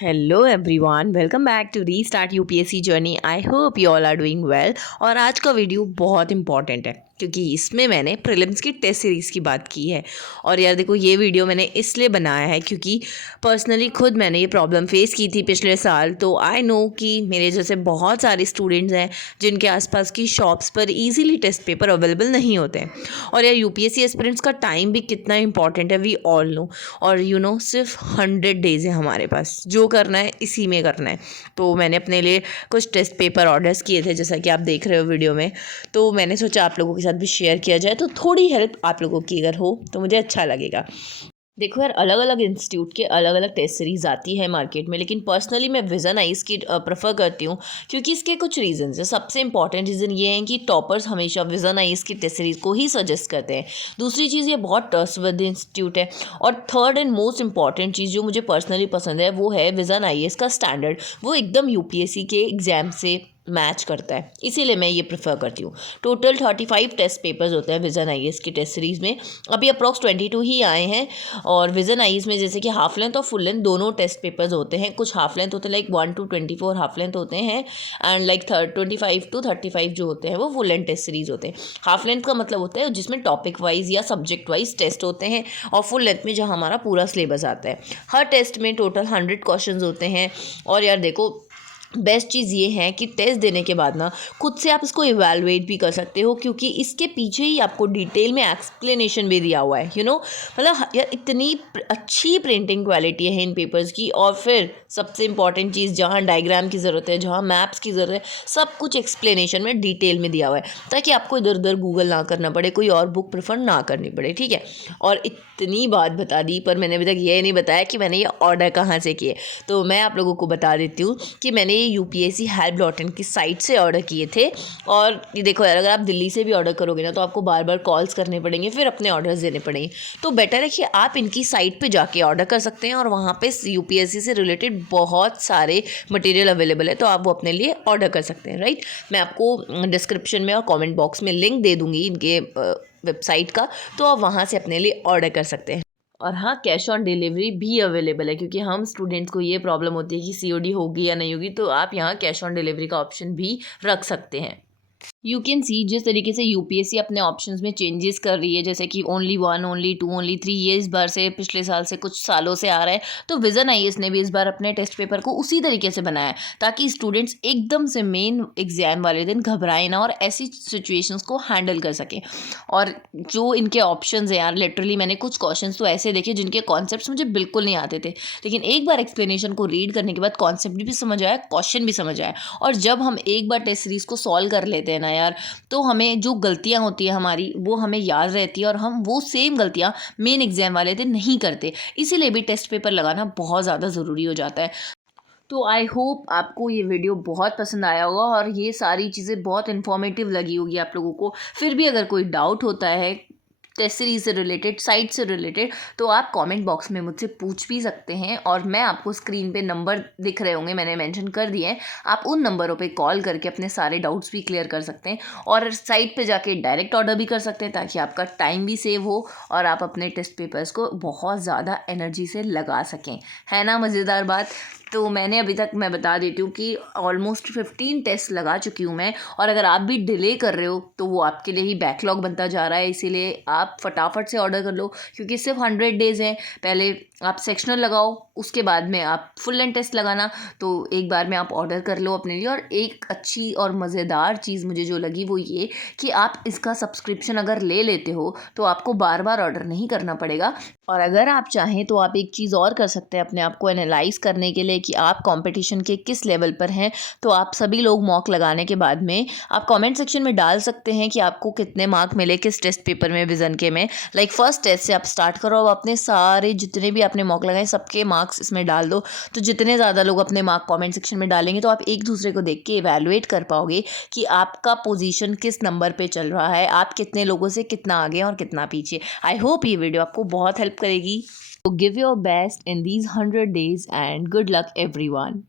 Hello everyone, welcome back to restart UPSC journey. I hope you all are doing well. और आज का video बहुत important है क्योंकि इसमें मैंने प्रीलिम्स की टेस्ट सीरीज़ की बात की है। और यार देखो, ये वीडियो मैंने इसलिए बनाया है क्योंकि पर्सनली खुद मैंने ये प्रॉब्लम फेस की थी पिछले साल। तो आई नो कि मेरे जैसे बहुत सारे स्टूडेंट्स हैं जिनके आसपास की शॉप्स पर ईजीली टेस्ट पेपर अवेलेबल नहीं होते हैं। और यार यूपीएससी एस्पिरेंट्स का टाइम भी कितना इंपॉर्टेंट है, वी ऑल नो। और सिर्फ 100 डेज़ है हमारे पास, जो करना है इसी में करना है। तो मैंने अपने लिए कुछ टेस्ट पेपर ऑर्डर्स किए थे, जैसा कि आप देख रहे हो वीडियो में। तो मैंने सोचा आप लोगों के साथ भी शेयर किया जाए, तो थोड़ी हेल्प आप लोगों की अगर हो तो मुझे अच्छा लगेगा। देखो यार, अलग अलग इंस्टीट्यूट के अलग अलग टेस्ट सीरीज आती है मार्केट में, लेकिन पर्सनली मैं विजन आइज की प्रेफर करती हूँ क्योंकि इसके कुछ रीजंस है। सबसे इंपॉर्टेंट रीज़न ये है कि टॉपर्स हमेशा विजन आइज की टेस्ट सीरीज को ही सजेस्ट करते हैं। दूसरी चीज़, ये बहुत ट्रस्टवर्दी इंस्टीट्यूट है। और थर्ड एंड मोस्ट इंपॉर्टेंट चीज़ जो मुझे पर्सनली पसंद है वो है विजन आईएएस का स्टैंडर्ड। वो एकदम यूपीएससी के एग्जाम से मैच करता है, इसीलिए मैं ये प्रेफर करती हूँ। टोटल 35 टेस्ट पेपर्स होते हैं विजन आईएएस की टेस्ट सीरीज़ में। अभी अप्रॉक्स 22 ही आए हैं। और विजन आईएएस में जैसे कि हाफ लेंथ और फुल लेंथ दोनों टेस्ट पेपर्स होते हैं। कुछ हाफ लेंथ होते हैं, लाइक 1 to 24 हाफ लेंथ होते हैं, एंड लाइक 25 to 35 जो होते हैं वो फुल लेंथ टेस्ट सीरीज़ होते हैं। हाफ लेंथ का मतलब होता है जिसमें टॉपिक वाइज या सब्जेक्ट वाइज टेस्ट होते हैं, और फुल लेंथ में जहाँ हमारा पूरा सिलेबस आता है। हर टेस्ट में टोटल 100 क्वेश्चन होते हैं। और यार देखो, बेस्ट चीज़ ये है कि टेस्ट देने के बाद ना खुद से आप इसको इवैल्यूएट भी कर सकते हो, क्योंकि इसके पीछे ही आपको डिटेल में एक्सप्लेनेशन भी दिया हुआ है। मतलब यार इतनी अच्छी प्रिंटिंग क्वालिटी है इन पेपर्स की। और फिर सबसे इंपॉर्टेंट चीज़, जहाँ डायग्राम की ज़रूरत है, जहाँ मैप्स की ज़रूरत है, सब कुछ एक्सप्लेनेशन में डिटेल में दिया हुआ है, ताकि आपको इधर उधर गूगल ना करना पड़े, कोई और बुक प्रेफर ना करनी पड़े। ठीक है। और इतनी बात बता दी, पर मैंने अभी तक ये नहीं बताया कि मैंने ये ऑर्डर कहाँ से किए। तो मैं आप लोगों को बता देती हूँ कि मैंने UPSChelp.in की साइट से ऑर्डर किए थे। और ये देखो यार, अगर आप दिल्ली से भी ऑर्डर करोगे ना तो आपको बार बार कॉल्स करने पड़ेंगे, फिर अपने ऑर्डर्स देने पड़ेंगे। तो बेटर है कि आप इनकी साइट पे जाके ऑर्डर कर सकते हैं, और वहाँ पे यूपीएससी से रिलेटेड बहुत सारे मटेरियल अवेलेबल है, तो आप वो अपने लिए ऑर्डर कर सकते हैं। राइट। मैं आपको डिस्क्रिप्शन में और कॉमेंट बॉक्स में लिंक दे दूँगी इनके वेबसाइट का, तो आप वहाँ से अपने लिए ऑर्डर कर सकते हैं। और हाँ, कैश ऑन डिलीवरी भी अवेलेबल है, क्योंकि हम स्टूडेंट्स को ये प्रॉब्लम होती है कि सीओडी होगी या नहीं होगी, तो आप यहाँ कैश ऑन डिलीवरी का ऑप्शन भी रख सकते हैं। यू कैन सी जिस तरीके से यूपीएससी अपने ऑप्शंस में चेंजेस कर रही है, जैसे कि ओनली 1, ओनली 2, ओनली 3, ये इस बार से पिछले साल से कुछ सालों से आ रहा है। तो विजन आईएएस ने भी इस बार अपने टेस्ट पेपर को उसी तरीके से बनाया है, ताकि स्टूडेंट्स एकदम से मेन एग्जाम वाले दिन घबराए ना और ऐसी सिचुएशंस को हैंडल कर सकें। और जो इनके ऑप्शंस हैं यार, लिटरली मैंने कुछ क्वेश्चंस तो ऐसे देखे जिनके कॉन्सेप्ट्स मुझे बिल्कुल नहीं आते थे, लेकिन एक बार एक्सप्लेनेशन को रीड करने के बाद कॉन्सेप्ट भी समझ आया, क्वेश्चन भी समझ आया। और जब हम एक बार टेस्ट सीरीज को सॉल्व कर लेते हैं ना यार, तो हमें जो गलतियां होती है हमारी वो हमें याद रहती है, और हम वो सेम गलतियां मेन एग्जाम वाले दिन नहीं करते। इसीलिए भी टेस्ट पेपर लगाना बहुत ज़्यादा ज़रूरी हो जाता है। तो आई होप आपको ये वीडियो बहुत पसंद आया होगा, और ये सारी चीज़ें बहुत इन्फॉर्मेटिव लगी होगी आप लोगों को। फिर भी अगर कोई डाउट होता है टेस्ट सीरीज से रिलेटेड, साइट से रिलेटेड, तो आप कमेंट बॉक्स में मुझसे पूछ भी सकते हैं। और मैं आपको स्क्रीन पे नंबर दिख रहे होंगे, मैंने मेंशन कर दिए हैं, आप उन नंबरों पे कॉल करके अपने सारे डाउट्स भी क्लियर कर सकते हैं। और साइट पे जाके डायरेक्ट ऑर्डर भी कर सकते हैं, ताकि आपका टाइम भी सेव हो और आप अपने टेस्ट पेपर्स को बहुत ज़्यादा एनर्जी से लगा सकें। है ना मज़ेदार बात। तो मैंने अभी तक, मैं बता देती हूँ कि ऑलमोस्ट 15 टेस्ट लगा चुकी हूँ मैं। और अगर आप भी डिले कर रहे हो तो वो आपके लिए ही बैकलॉग बनता जा रहा है, इसीलिए आप फटाफट से ऑर्डर कर लो, क्योंकि सिर्फ 100 डेज़ हैं। पहले आप सेक्शनल लगाओ, उसके बाद में आप फुल लेंथ टेस्ट लगाना। तो एक बार में आप ऑर्डर कर लो अपने लिए। और एक अच्छी और मज़ेदार चीज़ मुझे जो लगी वो ये कि आप इसका सब्सक्रिप्शन अगर ले लेते हो तो आपको बार बार ऑर्डर नहीं करना पड़ेगा। और अगर आप चाहें तो आप एक चीज़ और कर सकते हैं अपने आप को एनालाइज करने के लिए कि आप कंपटीशन के किस लेवल पर हैं। तो आप सभी लोग मॉक लगाने के बाद में आप कमेंट सेक्शन में डाल सकते हैं कि आपको कितने मार्क मिले किस टेस्ट पेपर में, विजन के में। लाइक फर्स्ट टेस्ट से आप स्टार्ट करो, और अपने सारे जितने भी आपने मॉक लगाए सबके मार्क्स इसमें डाल दो। तो जितने ज़्यादा लोग अपने मार्क कमेंट सेक्शन में डालेंगे, तो आप एक दूसरे को देख के इवैल्यूएट कर पाओगे कि आपका पोजीशन किस नंबर पे चल रहा है, आप कितने लोगों से कितना आगे और कितना पीछे। आई होप ये वीडियो आपको बहुत हेल्प करेगी। So give your best in these 100 days and good luck everyone.